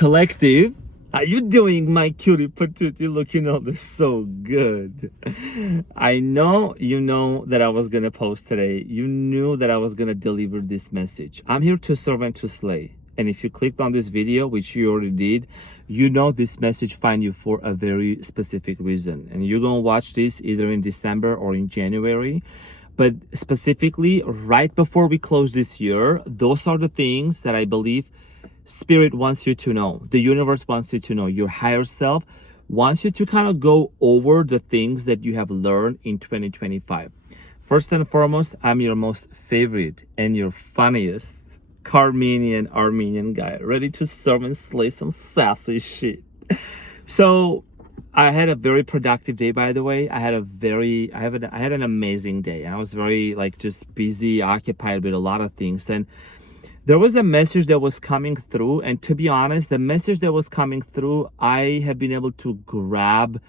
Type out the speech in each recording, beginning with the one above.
Collective, how you doing, my cutie patootie? Looking all this so good. I know you know that I was gonna post today. You knew that I was gonna deliver this message. I'm here to serve and to slay. And if you clicked on this video, which you already did, you know this message find you for a very specific reason. And you're gonna watch this either in December or in January. But specifically, right before we close this year, those are the things that I believe Spirit wants you to know. The universe wants you to know. Your higher self wants you to kind of go over the things that you have learned in 2025. First and foremost, I'm your most favorite and your funniest Armenian guy, ready to serve and slay some sassy shit. So I had a very productive day, by the way. I had an amazing day. I was very just busy, occupied with a lot of things. And there was a message that was coming through. And to be honest, the message that was coming through, I have been able to grab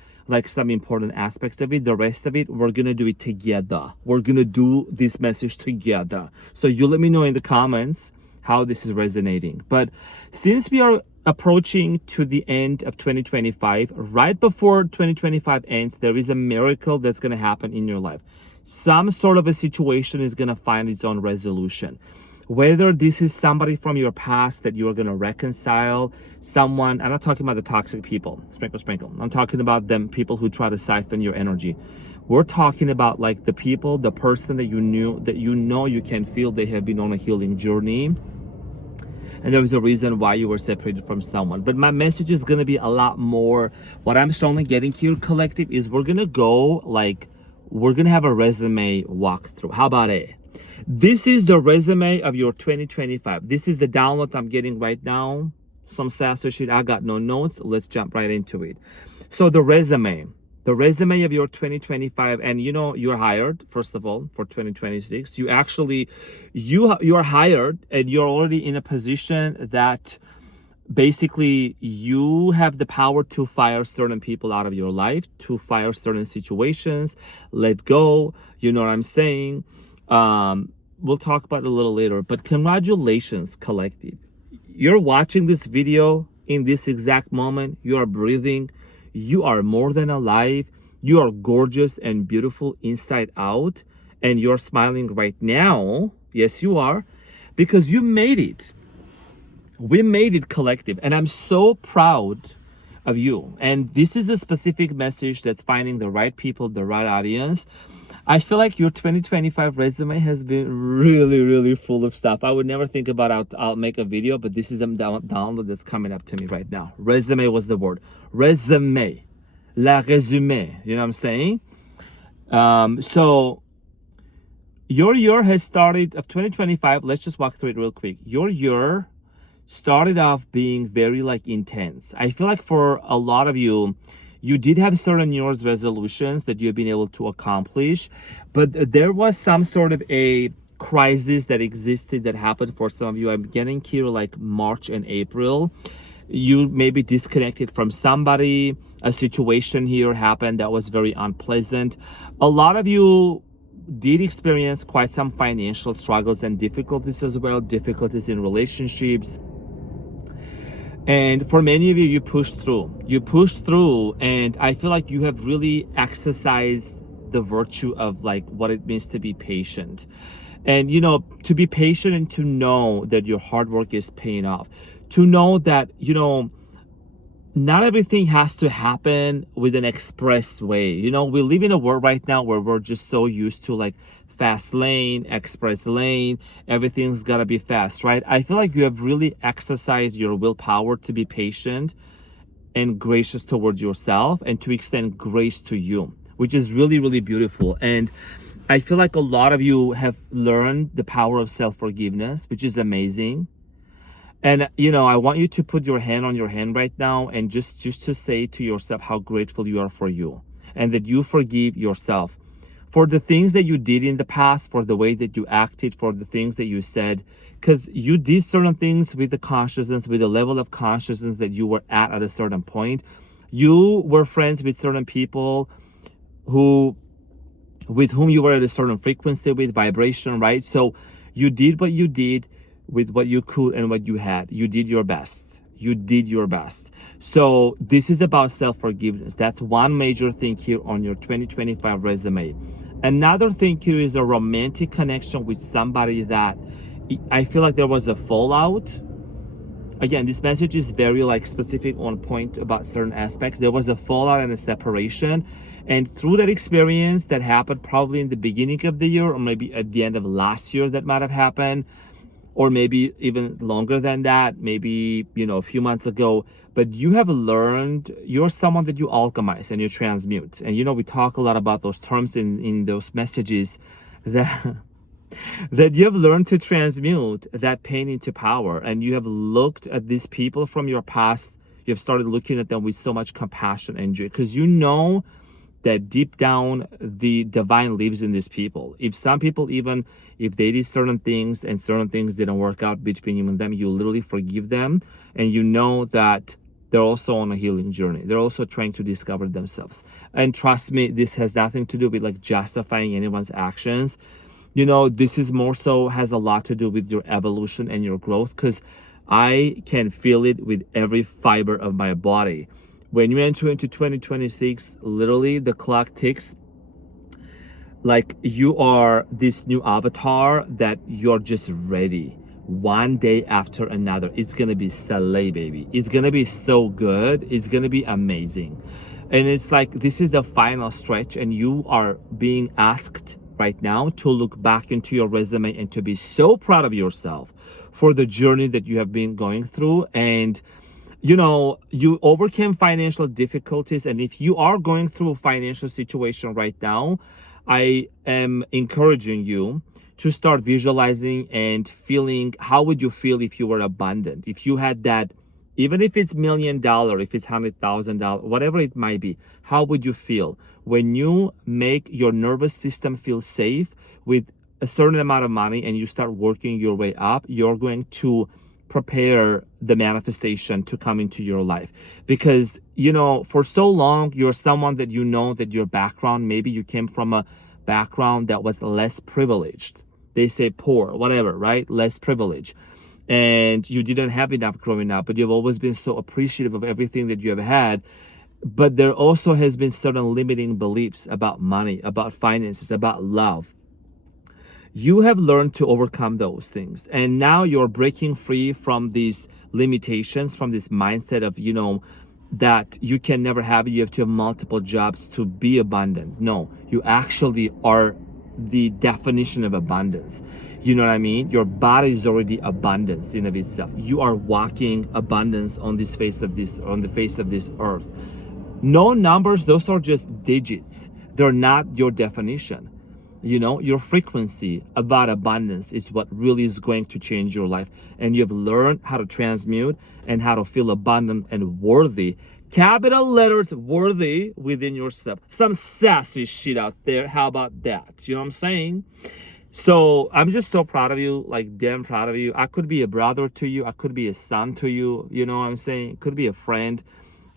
some important aspects of it. The rest of it, we're going to do it together. We're going to do this message together. So you let me know in the comments how this is resonating. But since we are approaching to the end of 2025, right before 2025 ends, there is a miracle that's going to happen in your life. Some sort of a situation is going to find its own resolution. Whether this is somebody from your past that you are going to reconcile, someone, I'm not talking about the toxic people, sprinkle. I'm talking about them people who try to siphon your energy. We're talking about the people, the person that you knew, that you can feel they have been on a healing journey. And there was a reason why you were separated from someone. But my message is going to be a lot more. What I'm strongly getting here, collective, is we're going to go we're going to have a resume walkthrough. How about it? This is the resume of your 2025. This is the download I'm getting right now. Some sassy shit. I got no notes. Let's jump right into it. So the resume of your 2025, and you're hired, first of all, for 2026. You are hired, and you're already in a position that basically you have the power to fire certain people out of your life, to fire certain situations, let go. You know what I'm saying? We'll talk about it a little later, but congratulations, collective. You're watching this video in this exact moment. You are breathing. You are more than alive. You are gorgeous and beautiful inside out, and you're smiling right now. Yes, you are, because you made it. We made it, collective, and I'm so proud of you. And this is a specific message that's finding the right people, the right audience. I feel like your 2025 resume has been really, really full of stuff. I would never think about I'll make a video, but this is a download that's coming up to me right now. Resume was the word. Resume. La resume. You know what I'm saying? So your year has started of 2025. Let's just walk through it real quick. Your year started off being very intense. I feel like for a lot of you, you did have certain New Year's resolutions that you've been able to accomplish, but there was some sort of a crisis that existed that happened for some of you. I'm getting here March and April. You may be disconnected from somebody. A situation here happened that was very unpleasant. A lot of you did experience quite some financial struggles and difficulties as well, difficulties in relationships. And for many of you, you pushed through, and I feel like you have really exercised the virtue of what it means to be patient. And to be patient and to know that your hard work is paying off. To know that not everything has to happen with an express way. We live in a world right now where we're just so used to fast lane, express lane, everything's gotta be fast, right? I feel like you have really exercised your willpower to be patient and gracious towards yourself and to extend grace to you, which is really, really beautiful. And I feel like a lot of you have learned the power of self-forgiveness, which is amazing. And I want you to put your hand on your hand right now and just to say to yourself how grateful you are for you, and that you forgive yourself for the things that you did in the past, for the way that you acted, for the things that you said, because you did certain things with the consciousness, with the level of consciousness that you were at a certain point. You were friends with certain people with whom you were at a certain frequency, with vibration, right? So you did what you did with what you could and what you had. You did your best. You did your best. So this is about self-forgiveness. That's one major thing here on your 2025 resume. Another thing here is a romantic connection with somebody that I feel like there was a fallout. Again, this message is very like specific on point about certain aspects. There was a fallout and a separation. And through that experience that happened probably in the beginning of the year, or maybe at the end of last year that might have happened, or maybe even longer than that, maybe, a few months ago, but you have learned, you're someone that you alchemize and you transmute. And, we talk a lot about those terms in those messages that, that you have learned to transmute that pain into power. And you have looked at these people from your past. You have started looking at them with so much compassion and joy, because that deep down the divine lives in these people. If some people, even if they did certain things and certain things didn't work out between you and them, you literally forgive them, and you know that they're also on a healing journey. They're also trying to discover themselves. And trust me, this has nothing to do with like justifying anyone's actions. This is more so has a lot to do with your evolution and your growth, because I can feel it with every fiber of my body. When you enter into 2026, literally the clock ticks like you are this new avatar that you're just ready. One day after another, it's gonna be Saleh, baby. It's gonna be so good. It's gonna be amazing. And it's like this is the final stretch, and you are being asked right now to look back into your resume and to be so proud of yourself for the journey that you have been going through. And you overcame financial difficulties. And if you are going through a financial situation right now, I am encouraging you to start visualizing and feeling, how would you feel if you were abundant? If you had that, even if it's $1 million, if it's $100,000, whatever it might be, how would you feel? When you make your nervous system feel safe with a certain amount of money and you start working your way up, you're going to prepare the manifestation to come into your life. Because for so long you're someone that that your background, maybe you came from a background that was less privileged. They say poor, whatever, right? Less privilege, and you didn't have enough growing up, but you've always been so appreciative of everything that you have had. But there also has been certain limiting beliefs about money, about finances, about love. You have learned to overcome those things, and now you're breaking free from these limitations, from this mindset of that you can never have it. You have to have multiple jobs to be abundant. No, you actually are the definition of abundance. You know what I mean? Your body is already abundance in of itself. You are walking abundance on the face of this earth. No numbers, those are just digits. They're not your definition. Your frequency about abundance is what really is going to change your life. And you've learned how to transmute and how to feel abundant and worthy. Capital letters, worthy within yourself. Some sassy shit out there. How about that? You know what I'm saying? So I'm just so proud of you, like damn proud of you. I could be a brother to you. I could be a son to you. You know what I'm saying? Could be a friend.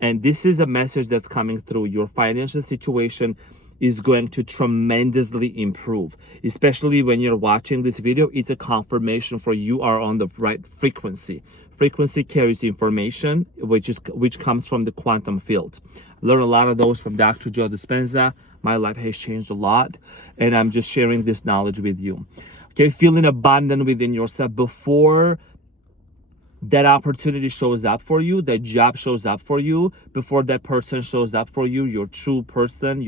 And this is a message that's coming through. Your financial situation is going to tremendously improve. Especially when you're watching this video, it's a confirmation for you are on the right frequency. Frequency carries information, which comes from the quantum field. Learn a lot of those from Dr. Joe Dispenza. My life has changed a lot, and I'm just sharing this knowledge with you. Okay, feeling abundant within yourself before that opportunity shows up for you, that job shows up for you, before that person shows up for you, your true person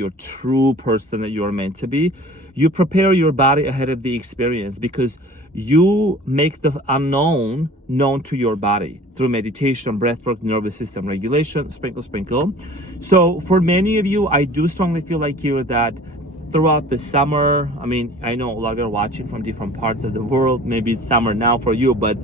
that you are meant to be. You prepare your body ahead of the experience, because you make the unknown known to your body through meditation, breathwork, nervous system regulation, sprinkle. So for many of you, I do strongly feel like here that throughout the summer, I know a lot of you are watching from different parts of the world. Maybe it's summer now for you, but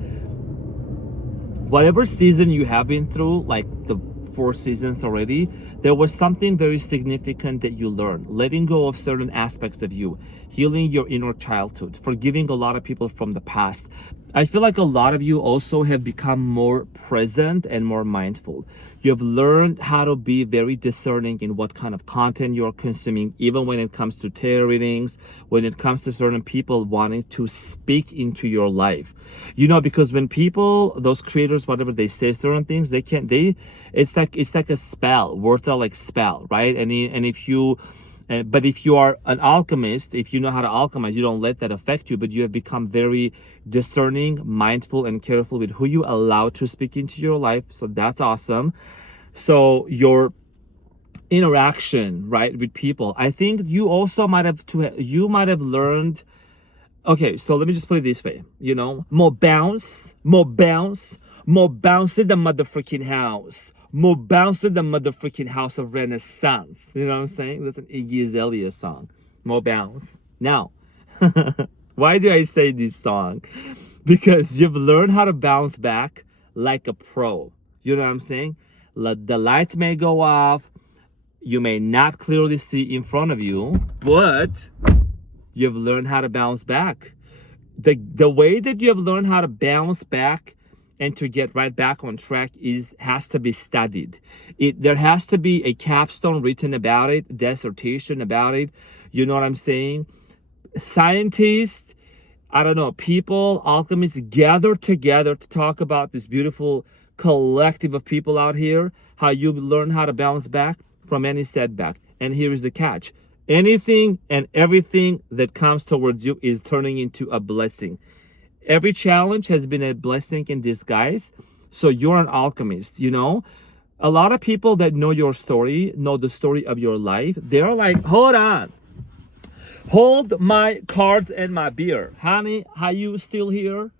whatever season you have been through, like the 4 seasons already, there was something very significant that you learned. Letting go of certain aspects of you, healing your inner childhood, forgiving a lot of people from the past. I feel like a lot of you also have become more present and more mindful. You have learned how to be very discerning in what kind of content you're consuming, even when it comes to tarot readings, when it comes to certain people wanting to speak into your life. You know, because when people, those creators, whatever they say certain things, it's like a spell. Words are like spell, right? And if you but if you are an alchemist, if you know how to alchemize, you don't let that affect you, but you have become very discerning, mindful, and careful with who you allow to speak into your life. So that's awesome. So your interaction, right, with people, I think you also might have learned. Okay, so let me just put it this way, more bounce, more bounce, more bounce in the motherfucking house. More bounce in the motherfucking house of Renaissance. You know what I'm saying? That's an Iggy Azalea song. More bounce. Now, why do I say this song? Because you've learned how to bounce back like a pro. You know what I'm saying? The lights may go off. You may not clearly see in front of you, but you've learned how to bounce back. The way that you have learned how to bounce back and to get right back on track has to be studied. There has to be a capstone written about it, dissertation about it. You know what I'm saying? Scientists, I don't know, people, alchemists gather together to talk about this beautiful collective of people out here, how you learn how to bounce back from any setback. And here is the catch. Anything and everything that comes towards you is turning into a blessing. Every challenge has been a blessing in disguise. So you're an alchemist, A lot of people that know your story, know the story of your life, they're like, hold on. Hold my cards and my beer. Honey, how you still here?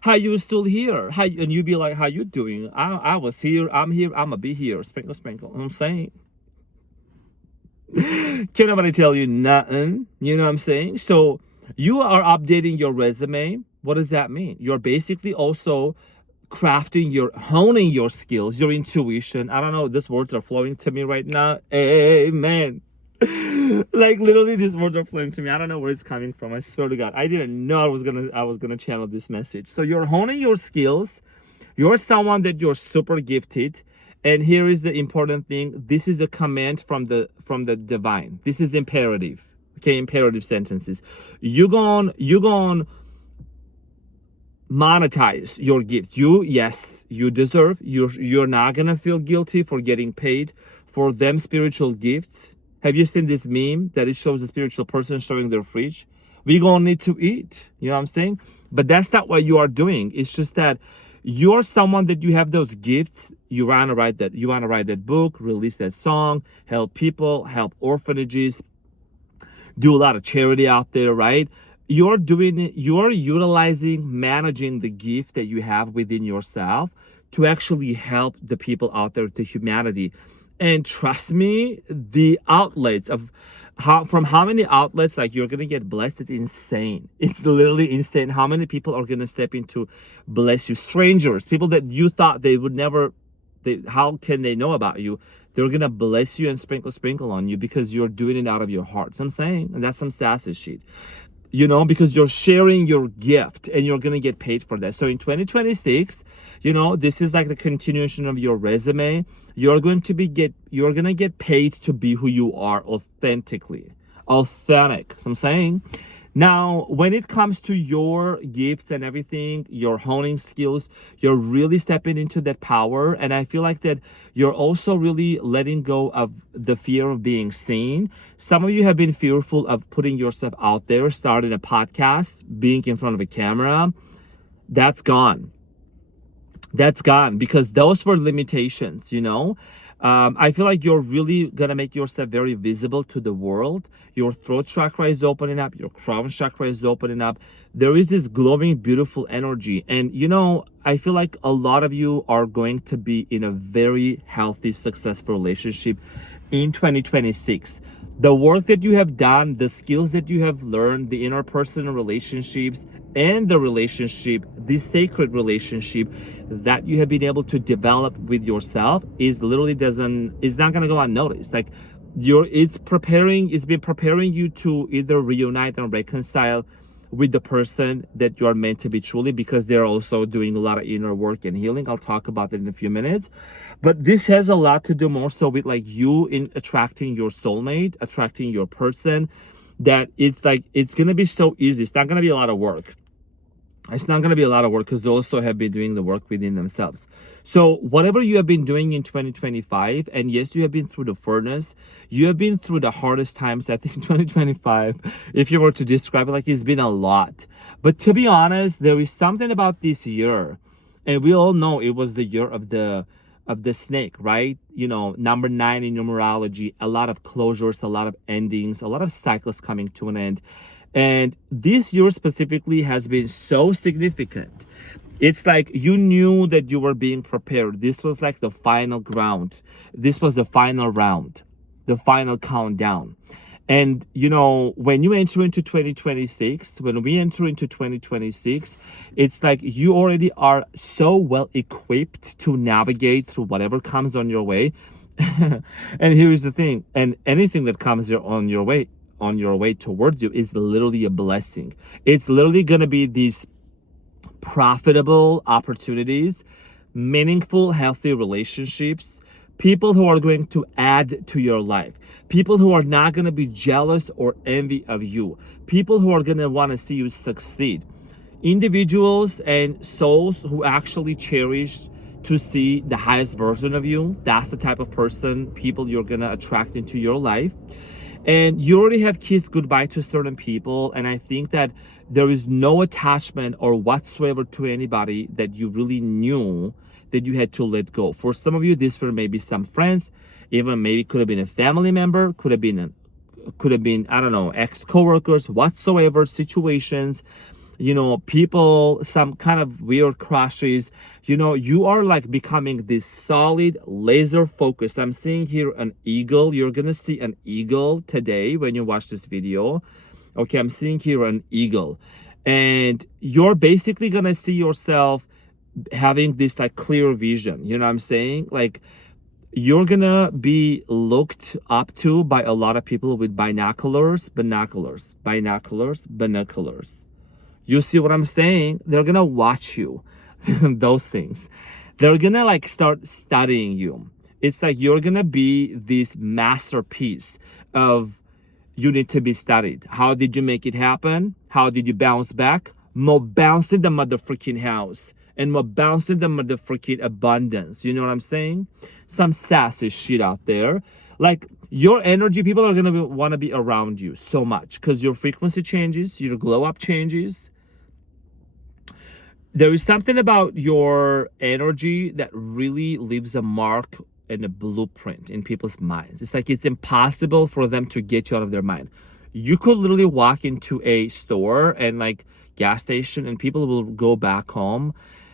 How you still here? And you be like, how you doing? I was here, I'm gonna be here. Sprinkle, sprinkle. I'm saying. Can't nobody tell you nothing. You know what I'm saying? So you are updating your resume. What does that mean? You're basically also honing your skills, your intuition. I don't know, these words are flowing to me right now. Amen. Like literally these words are flowing to me. I don't know where it's coming from. I swear to God. I didn't know I was gonna channel this message. So you're honing your skills. You're someone that you're super gifted. And here is the important thing. This is a command from the divine. This is imperative. Okay, imperative sentences. You gon' monetize your gift. You deserve. You're not gonna feel guilty for getting paid for them spiritual gifts. Have you seen this meme that it shows a spiritual person showing their fridge? We gonna need to eat. You know what I'm saying? But that's not what you are doing. It's just that you're someone that you have those gifts. You wanna write that book, release that song, help people, help orphanages, do a lot of charity out there, right? You're utilizing, managing the gift that you have within yourself to actually help the people out there, to humanity. And trust me, the outlets of from how many outlets like you're gonna get blessed, it's insane. It's literally insane how many people are gonna step in to bless you. Strangers, people that you thought they would never, how can they know about you? They're gonna bless you and sprinkle on you because you're doing it out of your heart. So I'm saying, and that's some sassy shit. Because you're sharing your gift and you're gonna get paid for that. So in 2026, this is like the continuation of your resume. You're gonna get paid to be who you are authentic. So I'm saying, now when it comes to your gifts and everything, your honing skills, you're really stepping into that power. And I feel like that you're also really letting go of the fear of being seen. Some of you have been fearful of putting yourself out there, starting a podcast, being in front of a camera. That's gone. Because those were limitations, I feel like you're really gonna make yourself very visible to the world. Your throat chakra is opening up, your crown chakra is opening up. There is this glowing, beautiful energy. And I feel like a lot of you are going to be in a very healthy, successful relationship in 2026. The work that you have done, the skills that you have learned, the interpersonal relationships, and the sacred relationship that you have been able to develop with yourself is not gonna go unnoticed. Like it's been preparing you to either reunite and reconcile with the person that you are meant to be truly, because they're also doing a lot of inner work and healing. I'll talk about it in a few minutes. But this has a lot to do more so with like you in attracting your soulmate, attracting your person, that it's like it's gonna be so easy. It's not gonna be a lot of work. It's not going to be a lot of work because they also have been doing the work within themselves. So whatever you have been doing in 2025, and yes, you have been through the furnace, you have been through the hardest times. I think 2025, if you were to describe it, like it's been a lot. But to be honest, there is something about this year, and we all know it was the year of the snake, right? You know, number 9 in numerology, a lot of closures, a lot of endings, a lot of cycles coming to an end. And this year specifically has been so significant. It's like you knew that you were being prepared. This was like the final ground. This was the final round, the final countdown. And, you know, when you enter into 2026, when we enter into 2026, it's like you already are so well equipped to navigate through whatever comes on your way. And here's the thing, and anything that comes on your way towards you is literally a blessing. It's literally going to be these profitable opportunities, meaningful, healthy relationships, people who are going to add to your life, people who are not going to be jealous or envy of you, people who are going to want to see you succeed, individuals and souls who actually cherish to see the highest version of you. That's the type of person, people you're going to attract into your life. And you already have kissed goodbye to certain people. And I think that there is no attachment or whatsoever to anybody that you really knew that you had to let go. For some of you, this were maybe some friends, even maybe could have been a family member, could have been, I don't know, ex-coworkers, whatsoever situations. You know, people, some kind of weird crushes. You know, you are like becoming this solid laser focused. I'm seeing here an eagle. You're gonna see an eagle today when you watch this video. Okay, I'm seeing here an eagle, and you're basically gonna see yourself having this like clear vision. You know what I'm saying? Like, you're gonna be looked up to by a lot of people with binoculars. You see what I'm saying? They're gonna watch you. Those things. They're gonna like start studying you. It's like you're gonna be this masterpiece of you need to be studied. How did you make it happen? How did you bounce back? More bounce in the motherfucking house. And more bounce in the motherfucking abundance. You know what I'm saying? Some sassy shit out there. Like, your energy, people are gonna want to be around you so much because your frequency changes, your glow up changes. There is something about your energy that really leaves a mark and a blueprint in people's minds. It's like it's impossible for them to get you out of their mind. You could literally walk into a store and like gas station, and people will go back home.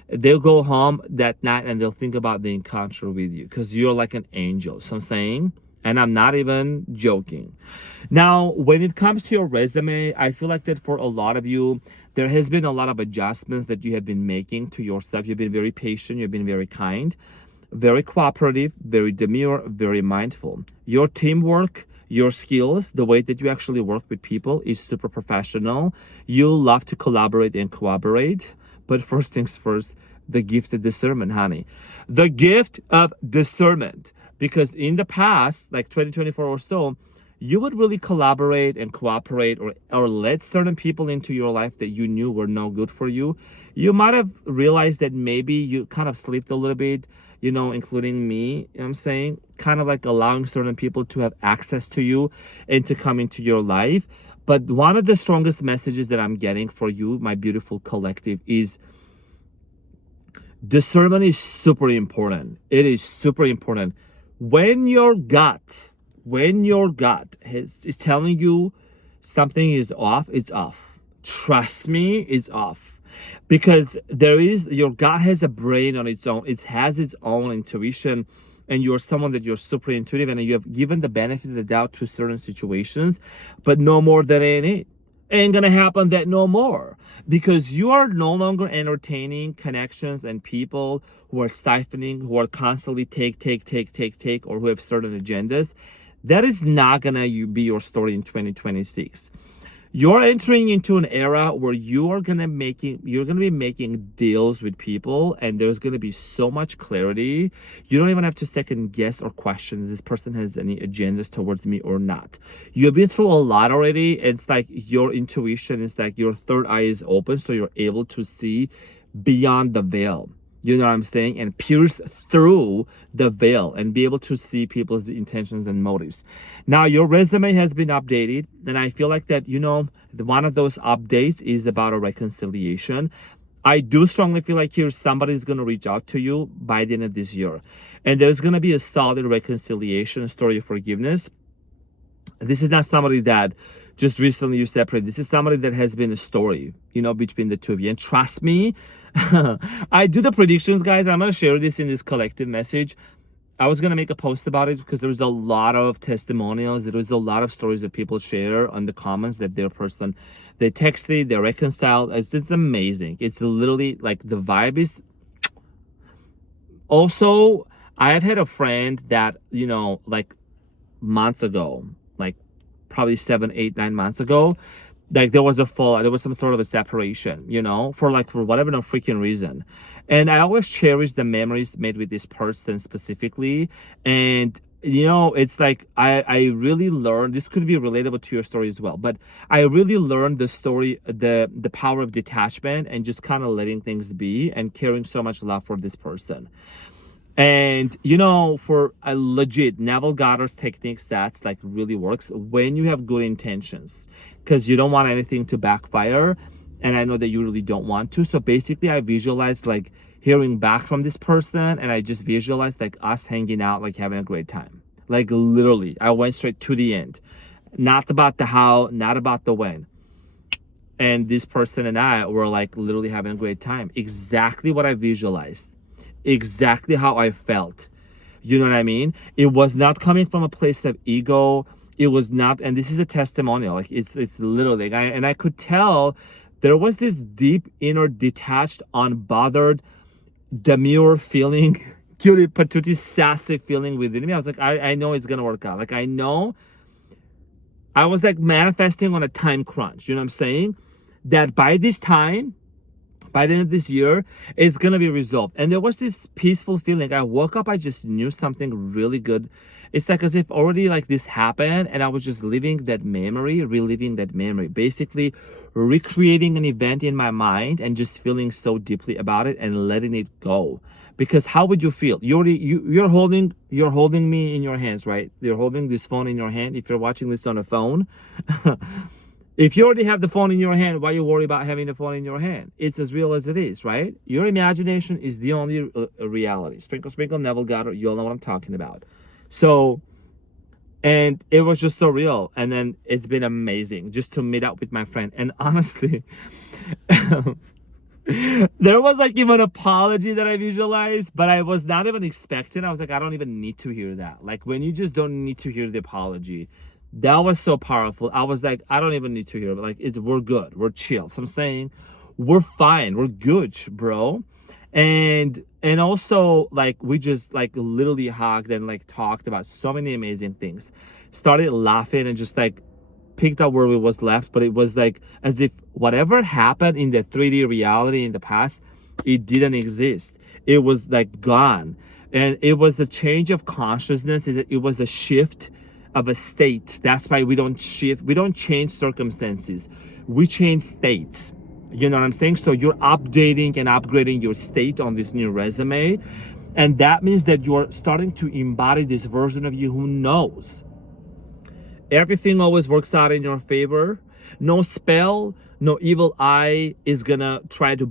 They'll go home that night and they'll think about the encounter with you because you're like an angel. So I'm saying, and I'm not even joking. Now, when it comes to your resume, I feel like that for a lot of you, there has been a lot of adjustments that you have been making to your stuff. You've been very patient. You've been very kind, very cooperative, very demure, very mindful. Your teamwork, your skills, the way that you actually work with people is super professional. You love to collaborate and cooperate. But first things first, the gift of discernment, honey. The gift of discernment. Because in the past, like 2024 or so, you would really collaborate and cooperate or let certain people into your life that you knew were no good for you. You might have realized that maybe you kind of slipped a little bit, you know, including me, you know what I'm saying? Kind of like allowing certain people to have access to you and to come into your life. But one of the strongest messages that I'm getting for you, my beautiful collective, is discernment is super important. It is super important. When your gut is telling you something is off, it's off. Trust me, it's off. Because your gut has a brain on its own. It has its own intuition. And you're someone that you're super intuitive and you have given the benefit of the doubt to certain situations, but no more than it ain't gonna happen that no more, because you are no longer entertaining connections and people who are siphoning, who are constantly take, or who have certain agendas. That is not gonna be your story in 2026. You're entering into an era where you're gonna be making deals with people, and there's gonna be so much clarity. You don't even have to second guess or question this person has any agendas towards me or not. You've been through a lot already. It's like your intuition is like your third eye is open, so you're able to see beyond the veil. You know what I'm saying? And pierce through the veil and be able to see people's intentions and motives. Now, your resume has been updated, and I feel like that, one of those updates is about a reconciliation. I do strongly feel like here somebody's going to reach out to you by the end of this year. And there's going to be a solid reconciliation, a story of forgiveness. This is not somebody that just recently you separated. This is somebody that has been a story, between the two of you. And trust me, I do the predictions, guys. I'm going to share this in this collective message. I was going to make a post about it because there's a lot of testimonials. There was a lot of stories that people share on the comments that their person, they texted, they reconciled. It's amazing. It's literally like the vibe is. Also, I've had a friend that, like months ago, like probably 7, 8, 9 months ago, like there was some sort of a separation, for whatever no freaking reason. And I always cherish the memories made with this person specifically. And it's like I really learned, this could be relatable to your story as well, but I really learned the story, the power of detachment and just kind of letting things be and caring so much love for this person. And for a legit Neville Goddard's techniques, that's like really works when you have good intentions, because you don't want anything to backfire, and I know that you really don't want to. So basically I visualized like hearing back from this person, and I just visualized like us hanging out, like having a great time. Like literally I went straight to the end, not about the how, not about the when. And this person and I were like literally having a great time. Exactly what I visualized, exactly how I felt. You know what I mean? It was not coming from a place of ego. It was not, and this is a testimonial. Like it's literally, and I could tell there was this deep inner detached, unbothered, demure feeling, cutie patootie sassy feeling within me. I was like, I know it's gonna work out. Like I know. I was like manifesting on a time crunch. You know what I'm saying? That by this time, by the end of this year, it's gonna be resolved. And there was this peaceful feeling. I woke up, I just knew something really good. It's like as if already like this happened, and I was just reliving that memory, basically recreating an event in my mind and just feeling so deeply about it and letting it go. Because how would you feel? You're holding me in your hands, right? You're holding this phone in your hand. If you're watching this on a phone, if you already have the phone in your hand, why you worry about having the phone in your hand? It's as real as it is, right? Your imagination is the only reality. Sprinkle, sprinkle, Neville Goddard, you all know what I'm talking about. So, and it was just so real. And then it's been amazing just to meet up with my friend. And honestly, there was like even an apology that I visualized, but I was not even expecting. I was like, I don't even need to hear that. Like when you just don't need to hear the apology. That was so powerful. I was like, I don't even need to hear it. Like, we're good. We're chill. So I'm saying we're fine. We're good, bro. And also like we just like literally hugged and like talked about so many amazing things. Started laughing and just like picked up where we was left. But it was like as if whatever happened in the 3D reality in the past, it didn't exist. It was like gone. And it was a change of consciousness. It was a shift of a state. That's why we don't change circumstances, we change states. You know what I'm saying? So you're updating and upgrading your state on this new resume, and that means that you're starting to embody this version of you who knows everything always works out in your favor. No spell, no evil eye is gonna try to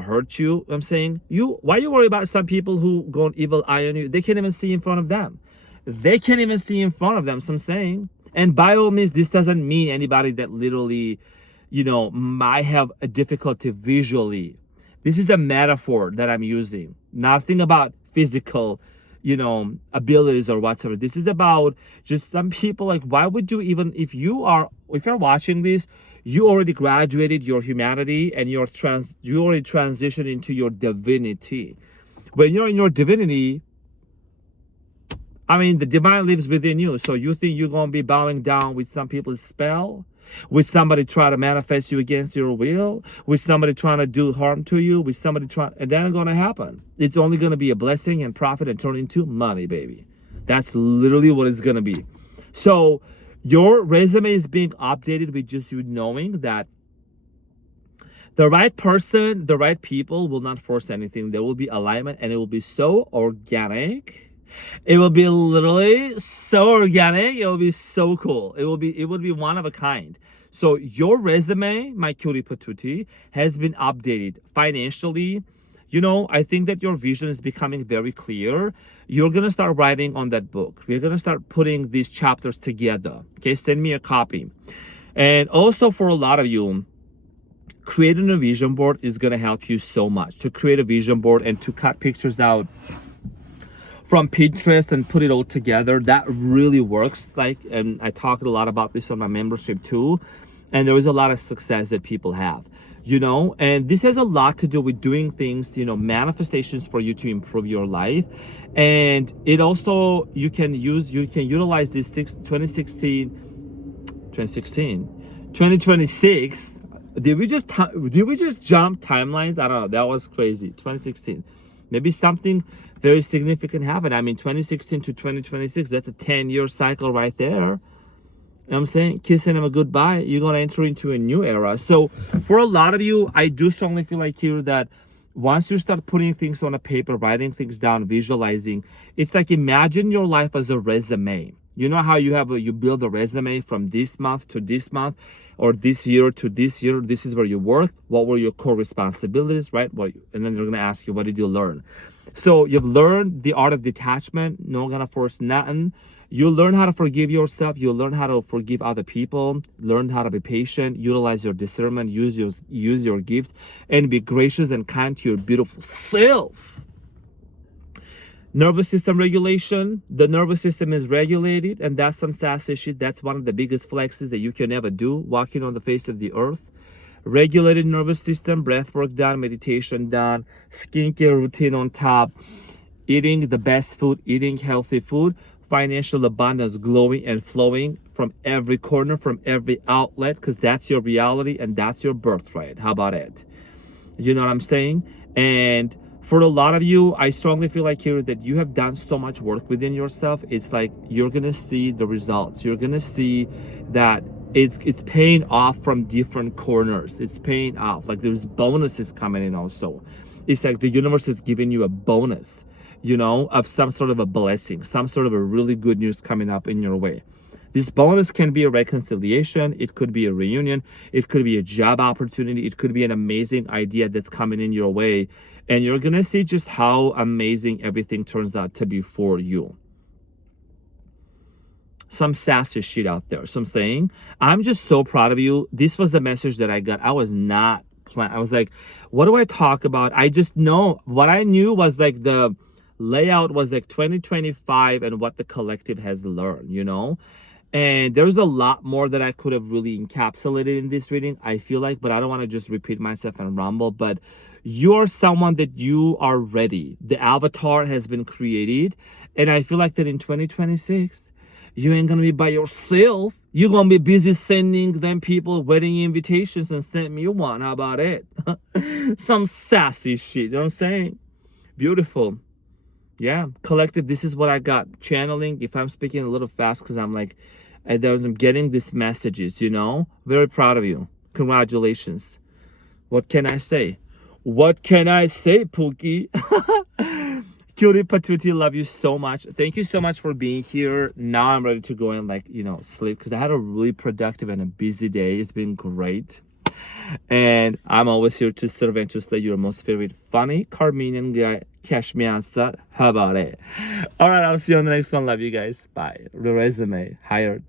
hurt you. I'm saying, why you worry about some people who go an evil eye on you? They can't even see in front of them. So I'm saying, and by all means, this doesn't mean anybody that literally, might have a difficulty visually. This is a metaphor that I'm using. Nothing about physical, abilities or whatsoever. This is about just some people, like, why would you even, if you're watching this, you already graduated your humanity and you already transitioned into your divinity. When you're in your divinity, I mean, the divine lives within you. So you think you're going to be bowing down with some people's spell? With somebody trying to manifest you against your will? With somebody trying to do harm to you? With somebody trying, and that ain't going to happen. It's only going to be a blessing and profit and turn into money, baby. That's literally what it's going to be. So your resume is being updated with just you knowing that the right person, the right people will not force anything. There will be alignment and it will be so organic. It will be literally so organic. It will be so cool. It will be one of a kind. So your resume, my cutie patootie, has been updated financially. You know, I think that your vision is becoming very clear. You're going to start writing on that book. We're going to start putting these chapters together. Okay, send me a copy. And also for a lot of you, creating a vision board is going to help you so much. To create a vision board and to cut pictures out from Pinterest and put it all together, that really works. And I talked a lot about this on my membership too. And there is a lot of success that people have, you know, and this has a lot to do with doing things, you know, manifestations for you to improve your life. And it also, you can utilize this 2026. Did we just jump timelines? I don't know. That was crazy. 2016. Maybe something very significant happened. I mean, 2016 to 2026, that's a 10-year cycle right there. You know what I'm saying? Kissing them a goodbye. You're going to enter into a new era. So for a lot of you, I do strongly feel like here that once you start putting things on a paper, writing things down, visualizing, it's like imagine your life as a resume. You know how you build a resume from this month to this month, or this year to this year. This is where you work. What were your core responsibilities, right? And then they're gonna ask you, what did you learn? So you've learned the art of detachment. No gonna force nothing. You learn how to forgive yourself. You learn how to forgive other people. Learn how to be patient. Utilize your discernment. Use your gifts, and be gracious and kind to your beautiful self. Nervous system regulation. The nervous system is regulated, and that's some sassy shit. That's one of the biggest flexes that you can ever do, walking on the face of the earth. Regulated nervous system, breath work done, meditation done, skincare routine on top, eating the best food, eating healthy food, financial abundance glowing and flowing from every corner, from every outlet, because that's your reality and that's your birthright. How about it? You know what I'm saying? And for a lot of you, I strongly feel like here that you have done so much work within yourself. It's like you're gonna see the results. You're gonna see that it's paying off from different corners. It's paying off. Like there's bonuses coming in also. It's like the universe is giving you a bonus, you know, of some sort of a blessing, some sort of a really good news coming up in your way. This bonus can be a reconciliation. It could be a reunion. It could be a job opportunity. It could be an amazing idea that's coming in your way. And you're going to see just how amazing everything turns out to be for you. Some sassy shit out there. So I'm saying, I'm just so proud of you. This was the message that I got. I was not planning. I was like, what do I talk about? I just know what I knew was like the layout was like 2025 and what the collective has learned, you know? And there's a lot more that I could have really encapsulated in this reading, I feel like, but I don't want to just repeat myself and rumble. But you're someone that you are ready. The avatar has been created. And I feel like that in 2026, you ain't going to be by yourself. You're going to be busy sending them people wedding invitations and send me one. How about it? Some sassy shit, you know what I'm saying? Beautiful. Yeah, collective, this is what I got. Channeling, if I'm speaking a little fast because I'm like, I'm getting these messages, you know? Very proud of you. Congratulations. What can I say? What can I say, Pookie? Cutie Patootie, love you so much. Thank you so much for being here. Now I'm ready to go and like, you know, sleep because I had a really productive and a busy day. It's been great. And I'm always here to serve and to slay your most favorite funny Carmenian guy. Cash me outside. How about it? All right, I'll see you on the next one. Love you guys. Bye. The resume hired.